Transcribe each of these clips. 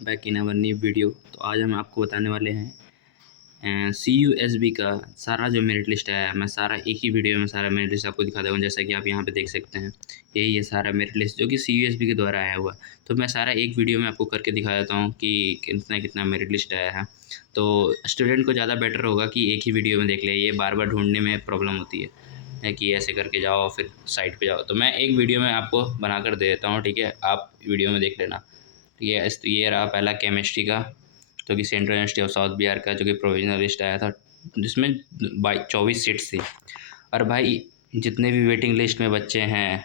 Welcome back in our new video. तो आज हम आपको बताने वाले हैं CUSB का सारा जो मेरिट लिस्ट है। मैं सारा एक ही वीडियो में सारा मेरिट लिस्ट आपको दिखा दूँगा। जैसा कि आप यहाँ पे देख सकते हैं, यही है सारा मेरिट लिस्ट जो कि CUSB के द्वारा आया हुआ। तो मैं सारा एक वीडियो में आपको करके दिखा देता हूँ कि कितना मेरिट लिस्ट आया है। तो स्टूडेंट को ज़्यादा बेटर होगा कि एक ही वीडियो में देख ले, ये बार बार ढूँढने में प्रॉब्लम होती है कि ऐसे करके जाओ फिर साइट पे जाओ। तो मैं एक वीडियो में आपको बना कर दे देता हूँ, ठीक है? आप वीडियो में देख लेना। ये रहा पहला केमिस्ट्री का, जो कि central university of south Bihar का, जो कि प्रोविजनल लिस्ट आया था, जिसमें 24 सीट्स थी। और भाई जितने भी वेटिंग लिस्ट में बच्चे हैं,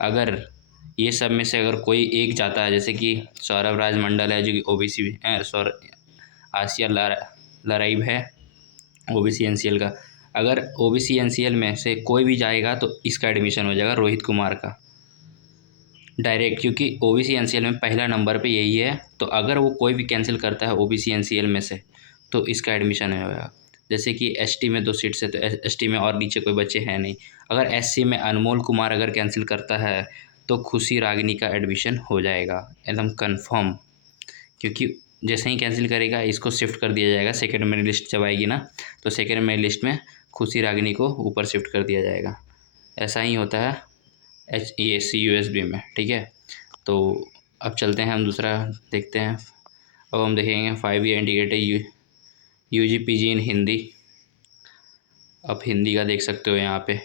अगर ये सब में से अगर कोई एक जाता है, जैसे कि सौरभ राज मंडल है जो कि OBC है, आसिया लराइब है OBC NCL का। अगर OBC NCL में से कोई भी जाएगा तो इसका एडमिशन हो जाएगा रोहित कुमार का डायरेक्ट, क्योंकि OBC NCL में पहला नंबर पे यही है। तो अगर वो कोई भी कैंसिल करता है OBC NCL में से तो इसका एडमिशन होगा। जैसे कि ST में 2 सीट्स है, तो ST में और नीचे कोई बच्चे हैं नहीं। अगर SC में अनमोल कुमार अगर कैंसिल करता है तो खुशी रागिनी का एडमिशन हो जाएगा एकदम कन्फर्म, क्योंकि जैसे ही कैंसिल करेगा इसको शिफ्ट कर दिया जाएगा। सेकेंड मेरिट लिस्ट जब आएगी ना, तो सेकेंड मेरिट लिस्ट में खुशी रागिनी को ऊपर शिफ्ट कर दिया जाएगा। ऐसा ही होता है CUSB में, ठीक है? तो अब चलते हैं हम दूसरा देखते हैं। अब हम देखेंगे 5 ईयर इंटीग्रेटेड UG PG इन हिंदी। अब हिंदी का देख सकते हो यहाँ पे,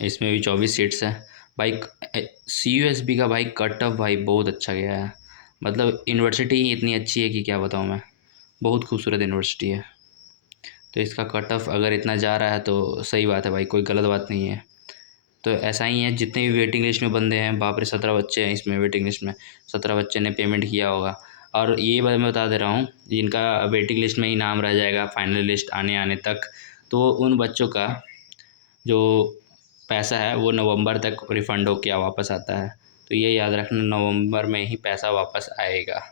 इसमें भी 24 सीट्स हैं भाई। CUSB का भाई कट ऑफ भाई बहुत अच्छा गया है। मतलब यूनिवर्सिटी ही इतनी अच्छी है कि क्या बताऊँ मैं, बहुत खूबसूरत यूनिवर्सिटी है। तो इसका कट ऑफ अगर इतना जा रहा है तो सही बात है भाई, कोई गलत बात नहीं है। तो ऐसा ही है, जितने भी वेटिंग लिस्ट में बंदे हैं, बाप रे 17 बच्चे हैं इसमें वेटिंग लिस्ट में। 17 बच्चे ने पेमेंट किया होगा। और ये बात मैं बता दे रहा हूँ, जिनका वेटिंग लिस्ट में ही नाम रह जाएगा फाइनल लिस्ट आने तक, तो उन बच्चों का जो पैसा है वो नवंबर तक रिफ़ंड हो के वापस आता है। तो ये याद रखना, नवंबर में ही पैसा वापस आएगा,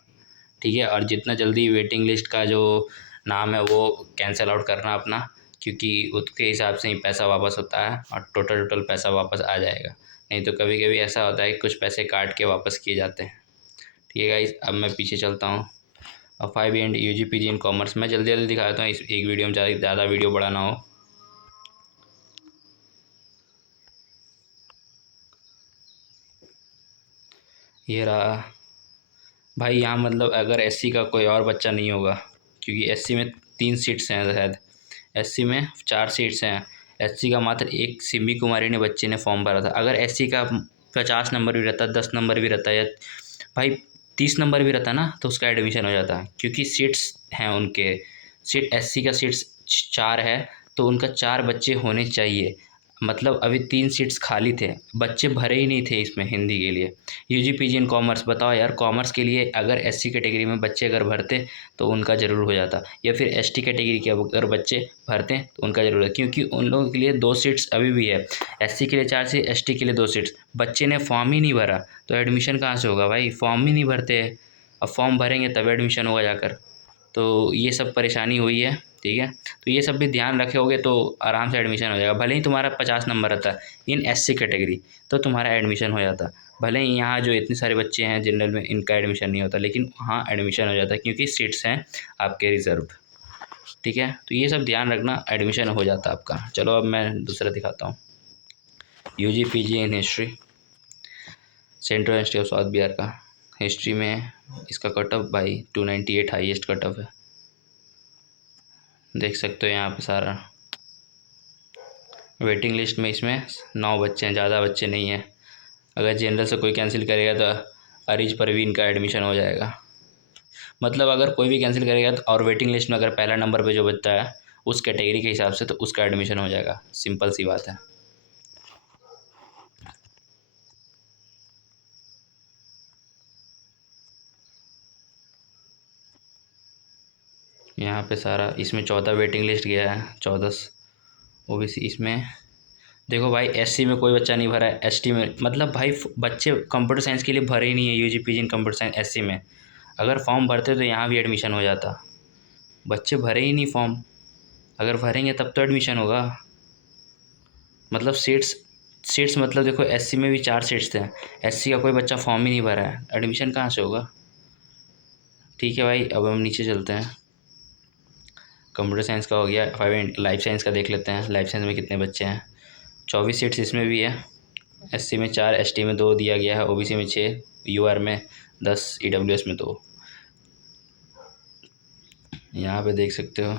ठीक है? और जितना जल्दी वेटिंग लिस्ट का जो नाम है वो कैंसिल आउट करना अपना, क्योंकि उसके हिसाब से ही पैसा वापस होता है और टोटल पैसा वापस आ जाएगा। नहीं तो कभी कभी ऐसा होता है कि कुछ पैसे काट के वापस किए जाते हैं, ठीक है गाइस? अब मैं पीछे चलता हूँ। अब 5 and UG PG in commerce मैं जल्दी जल्दी दिखा देता हूँ, इस एक वीडियो में ज़्यादा वीडियो बड़ा ना हो। ये रहा भाई, यहाँ मतलब अगर SC का कोई और बच्चा नहीं होगा, क्योंकि SC में 3 सीट्स हैं शायद, SC में 4 सीट्स हैं। SC का मात्र एक सिम्मी कुमारी ने बच्चे ने फॉर्म भरा था। अगर SC का 50 नंबर भी रहता, 10 नंबर भी रहता, या भाई 30 नंबर भी रहता ना, तो उसका एडमिशन हो जाता, क्योंकि सीट्स हैं उनके। सीट SC का सीट्स 4 है, तो उनका 4 बच्चे होने चाहिए। मतलब अभी 3 सीट्स खाली थे, बच्चे भरे ही नहीं थे इसमें हिंदी के लिए। UG PG इन कॉमर्स, बताओ यार, कॉमर्स के लिए अगर SC कैटेगरी में बच्चे अगर भरते तो उनका ज़रूर हो जाता, या फिर ST कैटेगरी के अगर बच्चे भरते तो उनका ज़रूर है, क्योंकि उन लोगों के लिए 2 सीट्स अभी भी है। SC के लिए 4 सीट, ST के लिए 2 सीट्स। बच्चे ने फॉर्म ही नहीं भरा तो एडमिशन कहाँ से होगा भाई? फॉर्म ही नहीं भरते, अब फॉर्म भरेंगे तब एडमिशन होगा जाकर। तो ये सब परेशानी हुई है, ठीक है? तो ये सब भी ध्यान रखोगे तो आराम से एडमिशन हो जाएगा। भले ही तुम्हारा 50 नंबर रहता इन SC कैटेगरी, तो तुम्हारा एडमिशन हो जाता। भले ही यहाँ जो इतने सारे बच्चे हैं जनरल में, इनका एडमिशन नहीं होता, लेकिन हाँ एडमिशन हो जाता है, क्योंकि सीट्स हैं आपके रिजर्व, ठीक है? तो ये सब ध्यान रखना, एडमिशन हो जाता आपका। चलो अब मैं दूसरा दिखाता हूँ। UG PG in history, central university of south Bihar का। हिस्ट्री में इसका कट ऑफ भाई 298 हाईएस्ट कट ऑफ है, देख सकते हो यहाँ पे सारा। वेटिंग लिस्ट में इसमें 9 बच्चे हैं, ज़्यादा बच्चे नहीं हैं। अगर जनरल से कोई कैंसिल करेगा तो अरीज परवीन का एडमिशन हो जाएगा। मतलब अगर कोई भी कैंसिल करेगा तो, और वेटिंग लिस्ट में अगर पहला नंबर पे जो बच्चा है उस कैटेगरी के हिसाब से, तो उसका एडमिशन हो जाएगा। सिंपल सी बात है। यहाँ पे सारा इसमें 14 वेटिंग लिस्ट गया है, 14 OBC। इसमें देखो भाई, SC में कोई बच्चा नहीं भरा है, ST में मतलब भाई बच्चे कंप्यूटर साइंस के लिए भरे ही नहीं है UG PG इन कंप्यूटर साइंस SC में। अगर फॉर्म भरते तो यहाँ भी एडमिशन हो जाता, बच्चे भरे ही नहीं फॉर्म। अगर भरेंगे तब तो एडमिशन होगा। मतलब सीट्स मतलब देखो, SC में भी 4 सीट्स थे, SC का कोई बच्चा फॉर्म ही नहीं भरा है, एडमिशन कहाँ से होगा? ठीक है भाई, अब हम नीचे चलते हैं। कंप्यूटर साइंस का हो गया। लाइफ साइंस का देख लेते हैं, लाइफ साइंस में कितने बच्चे हैं। 24 सीट्स इसमें भी है। SC में 4, ST में 2 दिया गया है, OBC में 6, UR में 10, EWS में 2। यहाँ पे देख सकते हो।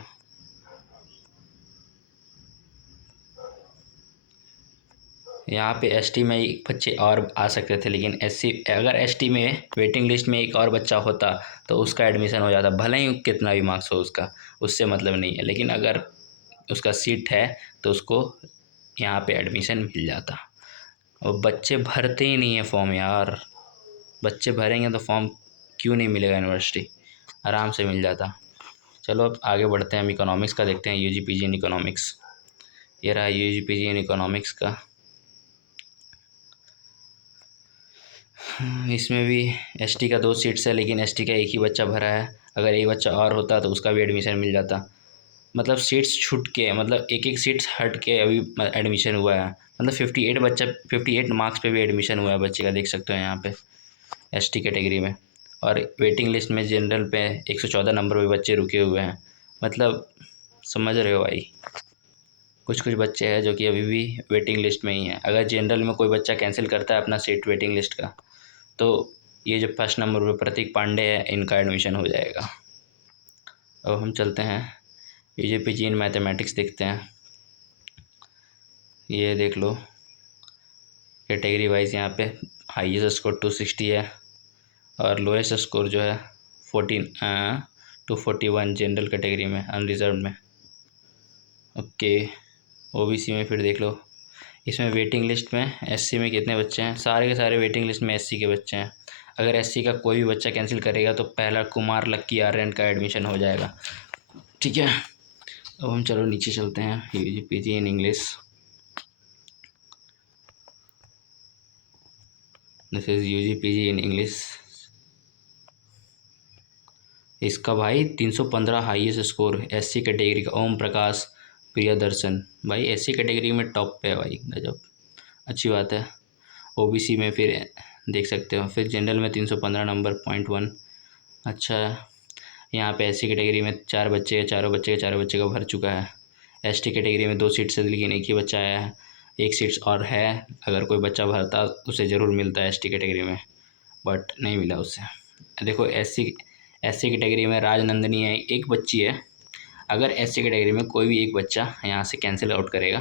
यहाँ पे ST में एक बच्चे और आ सकते थे, लेकिन SC अगर ST में वेटिंग लिस्ट में एक और बच्चा होता तो उसका एडमिशन हो जाता, भले ही कितना भी मार्क्स हो उसका, उससे मतलब नहीं है। लेकिन अगर उसका सीट है तो उसको यहाँ पे एडमिशन मिल जाता। और बच्चे भरते ही नहीं है फॉर्म यार। बच्चे भरेंगे तो फॉर्म क्यों नहीं मिलेगा, यूनिवर्सिटी आराम से मिल जाता। चलो अब आगे बढ़ते हैं, हम इकोनॉमिक्स का देखते हैं। UG PG इन इकोनॉमिक्स, ये रहा UG PG इन इकोनॉमिक्स का। इसमें भी ST का 2 सीट्स है, लेकिन ST का एक ही बच्चा भरा है। अगर एक बच्चा और होता तो उसका भी एडमिशन मिल जाता। मतलब सीट्स छूट के, मतलब एक एक सीट्स हट के अभी एडमिशन हुआ है। मतलब 58 मार्क्स पे भी एडमिशन हुआ है बच्चे का, देख सकते हो यहाँ पे ST कैटेगरी में। और वेटिंग लिस्ट में जनरल पे 114 नंबर पे बच्चे रुके हुए हैं। मतलब समझ रहे हो भाई, कुछ कुछ बच्चे हैं जो कि अभी भी वेटिंग लिस्ट में ही हैं। अगर जनरल में कोई बच्चा कैंसिल करता है अपना सीट वेटिंग लिस्ट का, तो ये जो फर्स्ट नंबर पे प्रतीक पांडे है, इनका एडमिशन हो जाएगा। अब हम चलते हैं UG PG इन मैथमेटिक्स देखते हैं। ये देख लो कैटेगरी वाइज, यहाँ पे हाईएस्ट स्कोर 260 है और लोएस्ट स्कोर जो है 241 जनरल कैटेगरी में, अनरिजर्व में। ओके, OBC में फिर देख लो, इसमें वेटिंग लिस्ट में SC में कितने बच्चे हैं। सारे के सारे वेटिंग लिस्ट में SC के बच्चे हैं। अगर SC का कोई भी बच्चा कैंसिल करेगा तो पहला कुमार लक्की आर्यन का एडमिशन हो जाएगा। ठीक है, अब हम चलो नीचे चलते हैं। UG PG in English, this is UG PG in English. इसका भाई 315 हाईएस्ट स्कोर SC कैटेगरी का, ओम प्रकाश प्रियदर्शन भाई SC कैटेगरी में टॉप पे है भाई, गजब, अच्छी बात है। OBC में फिर देख सकते हो, फिर जनरल में 315 नंबर, 0.1, अच्छा। यहाँ पे SC कैटेगरी में 4 बच्चे, चारों बच्चे का भर चुका है। ST कैटेगरी में 2 सीट्स है, लेकिन एक ही बच्चा आया है। एक सीट्स और है, अगर कोई बच्चा भरता उसे ज़रूर मिलता है ST कैटेगरी में, बट नहीं मिला उससे। देखो SC कैटेगरी में राजनंदनी है, एक बच्ची है। अगर SC कैटेगरी में कोई भी एक बच्चा यहाँ से कैंसिल आउट करेगा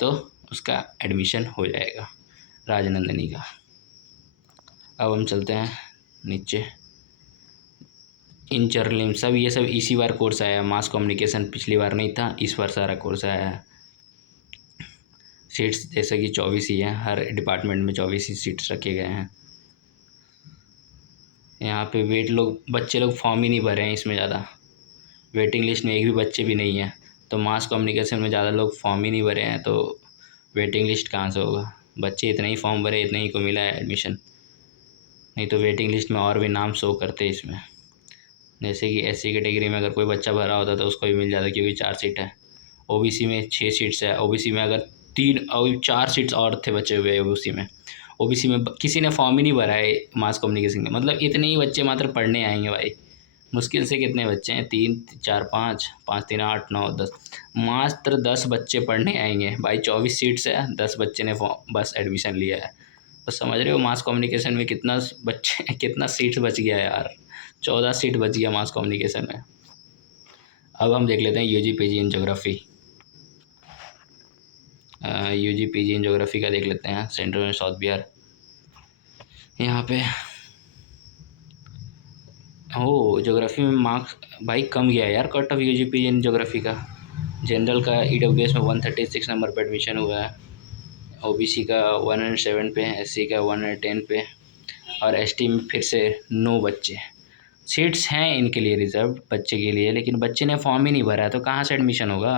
तो उसका एडमिशन हो जाएगा, राजनंदनी का। अब हम चलते हैं नीचे। इन जर्नलिज्म सब, ये सब इसी बार कोर्स आया है। मास कम्युनिकेशन पिछली बार नहीं था, इस बार सारा कोर्स आया है। सीट्स जैसे कि 24 ही हैं, हर डिपार्टमेंट में 24 ही सीट्स रखे गए हैं। यहाँ पे बच्चे लोग फॉर्म ही नहीं भरे हैं इसमें ज़्यादा। वेटिंग लिस्ट में एक भी बच्चे भी नहीं है, तो मास कम्युनिकेशन में ज़्यादा लोग फॉर्म ही नहीं भरे हैं, तो वेटिंग लिस्ट कहाँ से होगा। बच्चे इतने ही फॉर्म भरे, इतने ही को मिला है एडमिशन, नहीं तो वेटिंग लिस्ट में और भी नाम शो करते इसमें। जैसे कि SC कैटेगरी में अगर कोई बच्चा भरा होता तो उसको भी मिल जाता, क्योंकि 4 सीट है। OBC में 6 सीट्स है। OBC में अगर 3 और 4 सीट्स और थे बचे हुए OBC में किसी ने फॉर्म ही नहीं भरा है मास कम्युनिकेशन में। मतलब इतने ही बच्चे मात्र पढ़ने आएंगे भाई, मुश्किल से कितने बच्चे हैं, 3 4 5 5 3 8 9 10, मात्र 10 बच्चे पढ़ने आएंगे भाई। 24 सीट्स है, 10 बच्चे ने बस एडमिशन लिया है। तो समझ रहे हो मास कम्युनिकेशन में कितना बच्चे कितना सीट्स बच गया यार, 14 सीट बच गया मास कम्युनिकेशन में। अब हम देख लेते हैं UG PG in geography. UG PG in geography का देख लेते हैं, सेंट्रल एंड साउथ बिहार। यहाँ पे हो ज्योग्राफी में मार्क्स भाई कम गया यार, cut off UG PG in geography का। जनरल का EWS में 136 नंबर पर एडमिशन हुआ है, OBC का 107 पे, SC का 110 पे, और ST में फिर से 9 बच्चे। सीट्स हैं इनके लिए रिजर्व बच्चे के लिए, लेकिन बच्चे ने फॉर्म ही नहीं भरा है, तो कहाँ से एडमिशन होगा।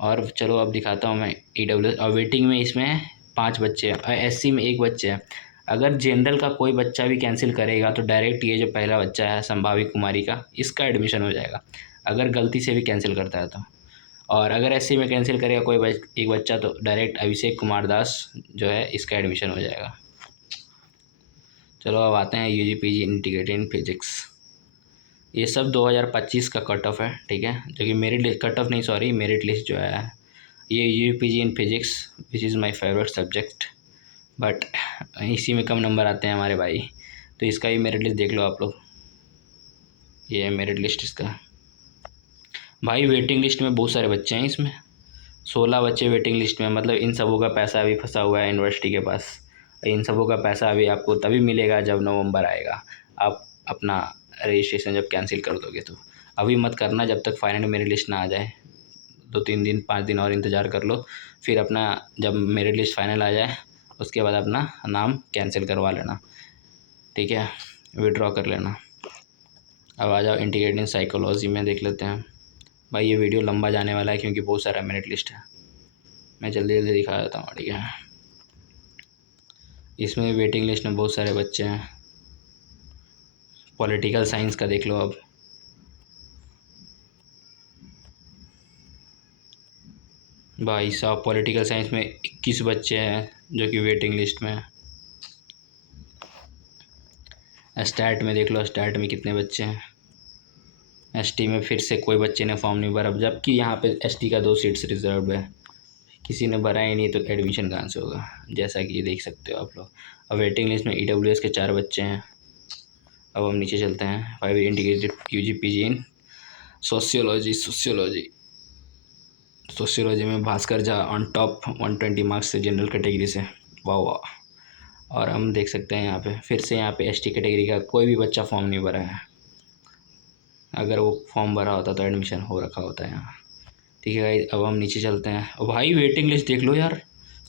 और चलो अब दिखाता हूँ मैं EWS, और वेटिंग में इसमें 5 बच्चे हैं और SC में 1 बच्चे हैं। अगर जनरल का कोई बच्चा भी कैंसिल करेगा तो डायरेक्ट ये जो पहला बच्चा है संभावी कुमारी का, इसका एडमिशन हो जाएगा, अगर गलती से भी कैंसिल करता है तो। और अगर SC में कैंसिल करेगा कोई एक बच्चा तो डायरेक्ट अभिषेक कुमार दास जो है, इसका एडमिशन हो जाएगा। चलो अब आते हैं UG PG integrated in physics. ये सब 2025 का कट ऑफ है, ठीक है, जो कि मेरिट कट ऑफ नहीं, सॉरी, मेरिट लिस्ट जो है ये UPG in physics which is my favourite subject, but इसी में कम नंबर आते हैं हमारे भाई। तो इसका भी मेरिट लिस्ट देख लो आप लोग, ये है मेरिट लिस्ट इसका। भाई वेटिंग लिस्ट में बहुत सारे बच्चे हैं, इसमें 16 बच्चे वेटिंग लिस्ट में, मतलब इन सबों का पैसा अभी फंसा हुआ है यूनिवर्सिटी के पास। इन सबों का पैसा अभी आपको तभी मिलेगा जब नवंबर आएगा, आप अपना रजिस्ट्रेशन जब कैंसिल कर दोगे। तो अभी मत करना जब तक फाइनल मेरिट लिस्ट ना आ जाए, 2-3 दिन 5 दिन और इंतज़ार कर लो, फिर अपना जब मेरिट लिस्ट फाइनल आ जाए उसके बाद अपना नाम कैंसिल करवा लेना, ठीक है, विड्रॉ कर लेना। अब आ जाओ इंटीग्रेटेड साइकोलॉजी में देख लेते हैं। भाई ये वीडियो लंबा जाने वाला है क्योंकि बहुत सारा मेरिट लिस्ट है, मैं जल्दी जल्दी दिखा देता हूँ, ठीक है। इसमें वेटिंग लिस्ट में बहुत सारे बच्चे हैं। पॉलिटिकल साइंस का देख लो अब, भाई साहब पॉलिटिकल साइंस में 21 बच्चे हैं जो कि वेटिंग लिस्ट में है। स्टैट में देख लो, स्टैट में कितने बच्चे हैं। एसटी में फिर से कोई बच्चे ने फॉर्म नहीं भरा, जबकि यहाँ पे एसटी का 2 सीट्स रिजर्व है, किसी ने भरा ही नहीं, तो एडमिशन कहाँ से होगा, जैसा कि ये देख सकते हो आप लोग। अब वेटिंग लिस्ट में ईडब्ल्यूएस के 4 बच्चे हैं। अब हम नीचे चलते हैं, 5 integrated UG PG in sociology में Bhaskar Jha on top 120 marks से जनरल कैटेगरी से, वाह वाह। और हम देख सकते हैं यहाँ पे फिर से, यहाँ पे एसटी कैटेगरी का कोई भी बच्चा फॉर्म नहीं भरा है, अगर वो फॉर्म भरा होता तो एडमिशन हो रखा होता है यहाँ, ठीक है भाई। अब हम नीचे चलते हैं, भाई वेटिंग लिस्ट देख लो यार,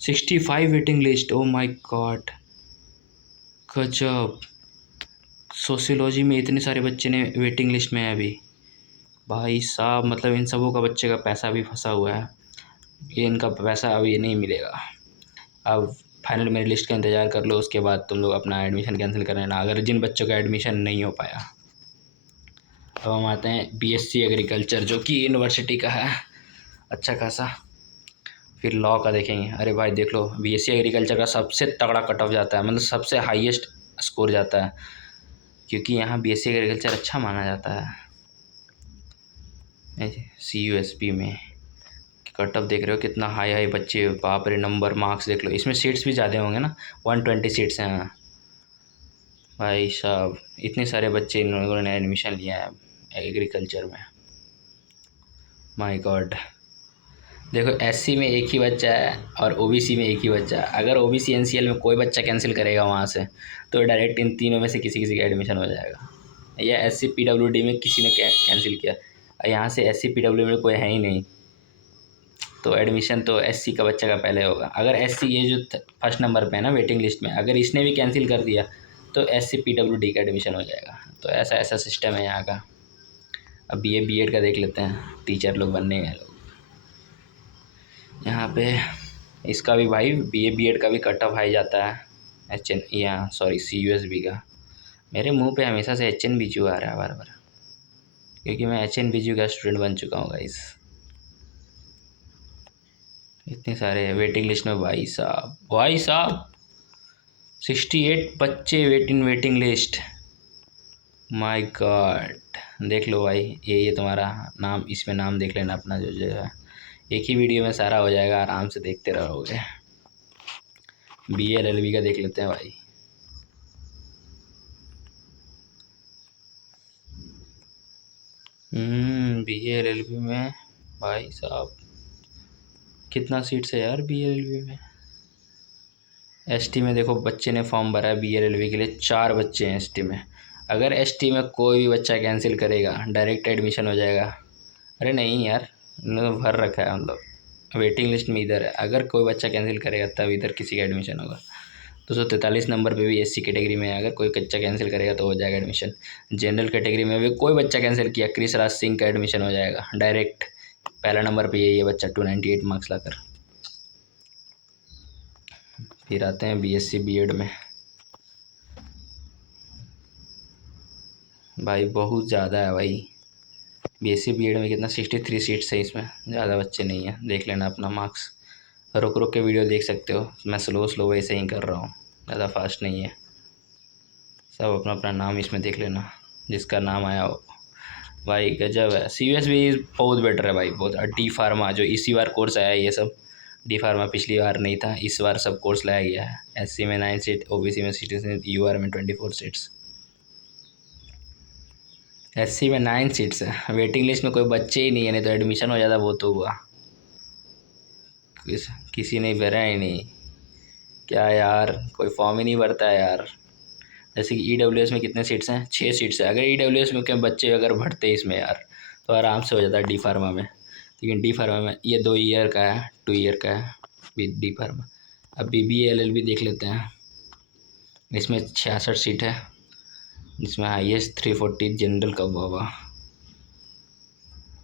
65 waiting list, oh my God, गजब। सोशियोलॉजी में इतने सारे बच्चे ने वेटिंग लिस्ट में है अभी, भाई साहब, मतलब इन सबों का बच्चे का पैसा भी फंसा हुआ है, ये इनका पैसा अभी नहीं मिलेगा। अब फाइनल मेरिट लिस्ट का इंतज़ार कर लो, उसके बाद तुम लोग अपना एडमिशन कैंसिल कर लेना अगर जिन बच्चों का एडमिशन नहीं हो पाया। अब हम आते हैं बीएससी एग्रीकल्चर, जो कि यूनिवर्सिटी का है अच्छा खासा। फिर लॉ का देखेंगे, अरे भाई देख लो, बीएससी एग्रीकल्चर का सबसे तगड़ा कट ऑफ जाता है, मतलब सबसे हाईएस्ट स्कोर जाता है, क्योंकि यहाँ बीएससी एग्रीकल्चर अच्छा माना जाता है। CUSP में कट ऑफ देख रहे हो कितना हाई हाई बच्चे, बाप रे, नंबर मार्क्स देख लो, इसमें सीट्स भी ज़्यादा होंगे ना, 120 सीट्स हैं भाई साहब, इतने सारे बच्चे इन लोगों ने एडमिशन लिया है एग्रीकल्चर में, माय गॉड। देखो एससी में एक ही बच्चा है और ओबीसी में एक ही बच्चा है, अगर ओबीसी एनसीएल में कोई बच्चा कैंसिल करेगा वहाँ से तो डायरेक्ट इन तीनों में से किसी किसी का एडमिशन हो जाएगा, या एससी पीडब्ल्यूडी में किसी ने कैंसिल किया, यहाँ से एससी पीडब्ल्यू में कोई है ही नहीं, तो एडमिशन तो एससी का बच्चा का पहले होगा। अगर एससी ये जो फर्स्ट नंबर पे है ना वेटिंग लिस्ट में, अगर इसने भी कैंसिल कर दिया तो एससी पीडब्ल्यूडी का एडमिशन हो जाएगा, तो ऐसा ऐसा सिस्टम है यहाँ का। अब बीए बीएड का देख लेते हैं, टीचर लोग बनने हैं लोग यहाँ पे। इसका भी भाई बीए बीएड का भी कट ऑफ हाई जाता है, HN या सॉरी CUSB का। मेरे मुंह पे हमेशा से HNBJU आ रहा है बार बार, क्योंकि मैं HNBJU का स्टूडेंट बन चुका हूँ गाइस। इतने सारे वेटिंग लिस्ट में, भाई साहब 68 बच्चे वेटिंग लिस्ट, माय गॉड। देख लो भाई, ये तुम्हारा नाम, इसमें नाम देख लेना अपना, जो जो है एक ही वीडियो में सारा हो जाएगा, आराम से देखते रहोगे। BA LLB का देख लेते हैं भाई, BA LLB में भाई साहब कितना सीट्स है यार BA LLB में। ST में देखो बच्चे ने फॉर्म भरा है BA LLB के लिए, 4 बच्चे हैं ST में, अगर ST में कोई भी बच्चा कैंसिल करेगा डायरेक्ट एडमिशन हो जाएगा। अरे नहीं यार, इन्होंने भर रखा है, मतलब वेटिंग लिस्ट में इधर है, अगर कोई बच्चा कैंसिल करेगा तब इधर किसी का एडमिशन होगा। 243 नंबर पे भी SC कैटेगरी में है, अगर कोई बच्चा कैंसिल करेगा तो हो जाएगा एडमिशन। जनरल कैटेगरी में भी कोई बच्चा कैंसिल किया, क्रिस राज सिंह का एडमिशन हो जाएगा डायरेक्ट, पहला नंबर पे यही है बच्चा 298 मार्क्स लाकर। फिर आते हैं BSc BEd में, भाई बहुत ज़्यादा है भाई, BSc BEd में कितना 63 सीट्स है, इसमें ज़्यादा बच्चे नहीं हैं, देख लेना अपना मार्क्स, रुक रुक के वीडियो देख सकते हो, मैं स्लो वैसे ही कर रहा हूँ, ज़्यादा फास्ट नहीं है। सब अपना अपना नाम इसमें देख लेना, जिसका नाम आया हो भाई गजब है। CUS भी बहुत बेटर है भाई, बहुत। डी फार्मा जो इसी बार कोर्स आया है ये सब, डी फार्मा पिछली बार नहीं था, इस बार सब कोर्स लाया गया है। SC में 9 सीट, OBC में सीट्स, UR में 24 सीट्स। SC में 9 सीट्स है, वेटिंग लिस्ट में कोई बच्चे ही नहीं है, नहीं तो एडमिशन हो जाता, वो तो हुआ। किसी ने भरा ही नहीं। क्या यार, कोई फॉर्म ही नहीं भरता है यार। जैसे कि EWS में कितने सीट्स हैं, 6 सीट्स है। अगर EWS में के बच्चे अगर भरते इसमें यार, तो आराम से हो जाता है डी फार्मा में। लेकिन डी फार्मा में ये 2 ईयर का है, 2 ईयर का है डी फार्मा। अब BBA LLB देख लेते हैं। इसमें 66 सीट है, जिसमें हाईएस्ट 340 जनरल का हुआ।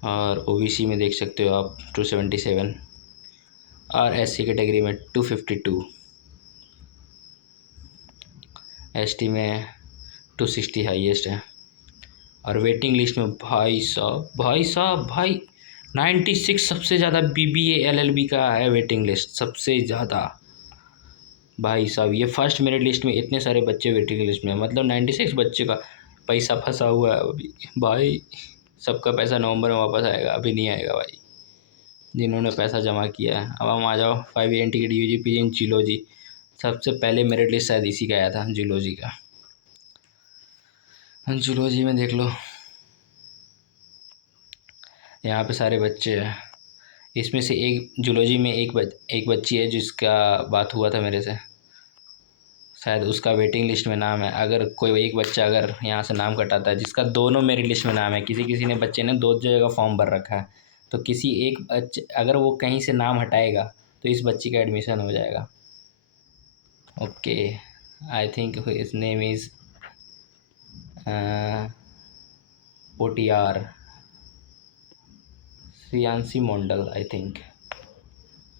और OBC में देख सकते हो आप 277, और SC कैटेगरी में 252, ST में 260 हाईएस्ट है। और वेटिंग लिस्ट में भाई साहब 96 सबसे ज़्यादा BBA LLB का है वेटिंग लिस्ट, सबसे ज़्यादा। भाई साहब ये फर्स्ट मेरिट लिस्ट में इतने सारे बच्चे वेटिंग लिस्ट में, मतलब 96 बच्चे का पैसा फंसा हुआ है अभी। भाई सबका पैसा नवंबर में वापस आएगा, अभी नहीं आएगा भाई, जिन्होंने पैसा जमा किया है। अब हम आ जाओ 5 ANT के DUG PG जूलॉजी। सबसे पहले मेरिट लिस्ट शायद इसी का आया था, जूलॉजी का। जूलॉजी में देख लो, यहाँ पे सारे बच्चे हैं। इसमें से एक जूलॉजी में एक बच्ची है जिसका बात हुआ था मेरे से, शायद उसका वेटिंग लिस्ट में नाम है। अगर कोई एक बच्चा अगर यहाँ से नाम कटाता है जिसका दोनों मेरिट लिस्ट में नाम है, किसी ने बच्चे ने 2 जगह फॉर्म भर रखा है, तो किसी एक बच्चे अगर वो कहीं से नाम हटाएगा तो इस बच्ची का एडमिशन हो जाएगा। Okay, I think his name is OTR Shriyanshi Mandal I think.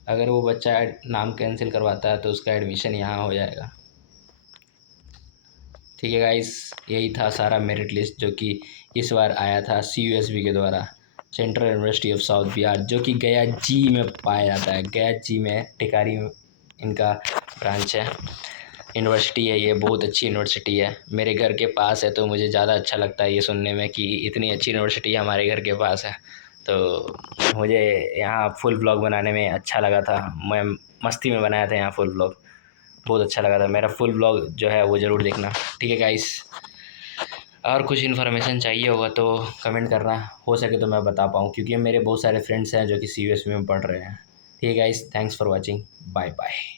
अगर वो बच्चा नाम कैंसिल करवाता है तो उसका एडमिशन यहाँ हो जाएगा। ठीक है गाइस, यही था सारा मेरिट लिस्ट जो कि इस बार आया था CUSB के द्वारा, central university of south Bihar, जो कि गया जी में पाया जाता है। गया जी में टिकारी इनका ब्रांच है, यूनिवर्सिटी है। ये बहुत अच्छी यूनिवर्सिटी है, मेरे घर के पास है, तो मुझे ज़्यादा अच्छा लगता है ये सुनने में कि इतनी अच्छी यूनिवर्सिटी हमारे घर के पास है। तो मुझे यहाँ फुल व्लॉग बनाने में अच्छा लगा था, मैं मस्ती में बनाया था यहाँ फुल व्लॉग, बहुत अच्छा लगा था। मेरा फुल व्लॉग जो है वो ज़रूर देखना। ठीक है गाइस, और कुछ इन्फॉर्मेशन चाहिए होगा तो कमेंट करना, हो सके तो मैं बता पाऊँ, क्योंकि मेरे बहुत सारे फ्रेंड्स हैं जो कि CUSB में पढ़ रहे हैं। ठीक है guys, thanks for watching, bye bye.